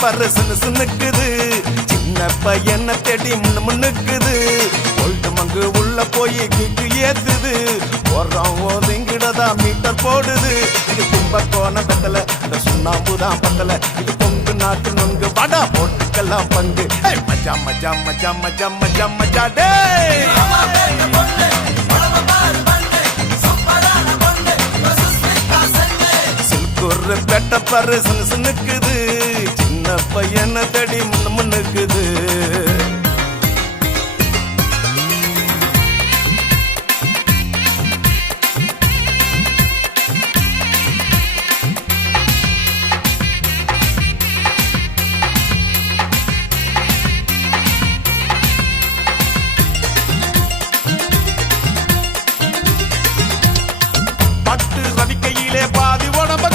பாரு சின்ன சின்னுக்குது. சின்ன பையனை தேடி முன்னு முன்னுக்குது. ஒல்டு மங்கு உள்ள போய் கிக்கு ஏத்துது. போடுறோம் ஒதுங்கிடதா மீட்டர் போடுது. இது கும்பக்கோண பத்தல இந்த சுண்ணாம்பு தான் பத்தல. இது பொங்கு நாட்டு நொங்கு வடா போட்டுக்கெல்லாம் பங்கு. மஜா மஜா மஜா மஜா மஜா மஜா டே சில்குரு பெட்ட பரு சின்னு சின்னுக்குது. பையனை தேடி முன்னு முன்னுக்குது.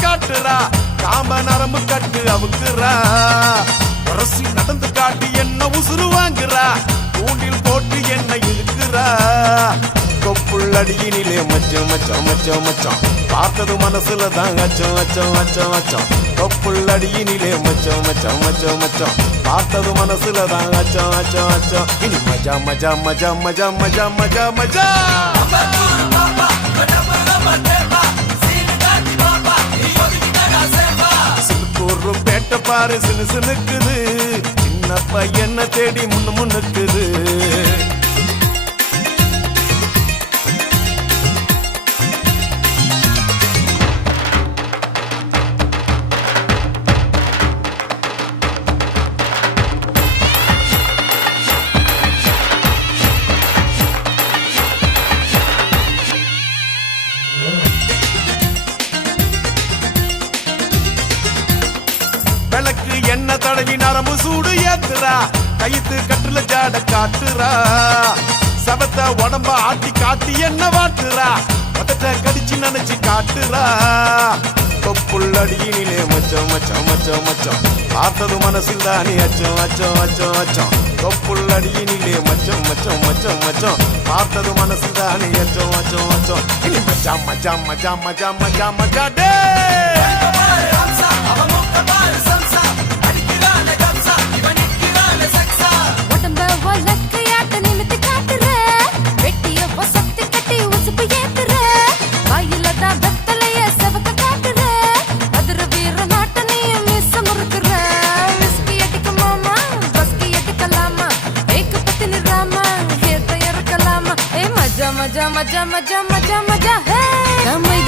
காட்டுறா. நரம்பு கட்டு அவுக்குறா உரசி நடந்து காட்டி என்ன உசுறு வாங்குறா? கூண்டில் போட்டு என்ன இழுக்கிறா? கொப்புள்ளடியினிலே மச்சம் மச்சம் மச்சம் மச்சம் பார்த்தது மனசுல தான் அச்சம் அச்சம் அச்சம் அச்சம். கொப்புள்ளடியினிலே மச்சம் மச்சம் மச்சம் மச்சம் பார்த்தது மனசுல தான் அச்சம் அச்சம் அச்சம். இனி மஜா மஜா மஜா மஜா மஜா மஜா மஜா. பாரு சினு சினுக்குது. சின்ன பையனை தேடி முன்னு முன்னுக்குது. தடவி நரம்பு சூடு ஏத்துறா. கயித்து கட்டுல ஜாட காட்டுறா. சபத்த உடம்ப ஆட்டி காட்டி என்ன வாட்டுறா. பதட்ட கடிச்சு நினைச்சு காட்டுறா. தொப்புள் அடியினிலே மச்சம் மச்சம் மச்சம் மச்சம். பார்த்தது மனசில் தானே அச்சம் அச்சம் அச்சம் அச்சம். தொப்புள் அடியினிலே மச்சம் மச்சம் மச்சம் மச்சம். பார்த்தது மனசில் தானே அச்சம் அச்சம் அச்சம். இனி மச்சா மச்சா மச்சா மச்சா மச்சா டே மஜா மஜா மஜா மஜா மஜா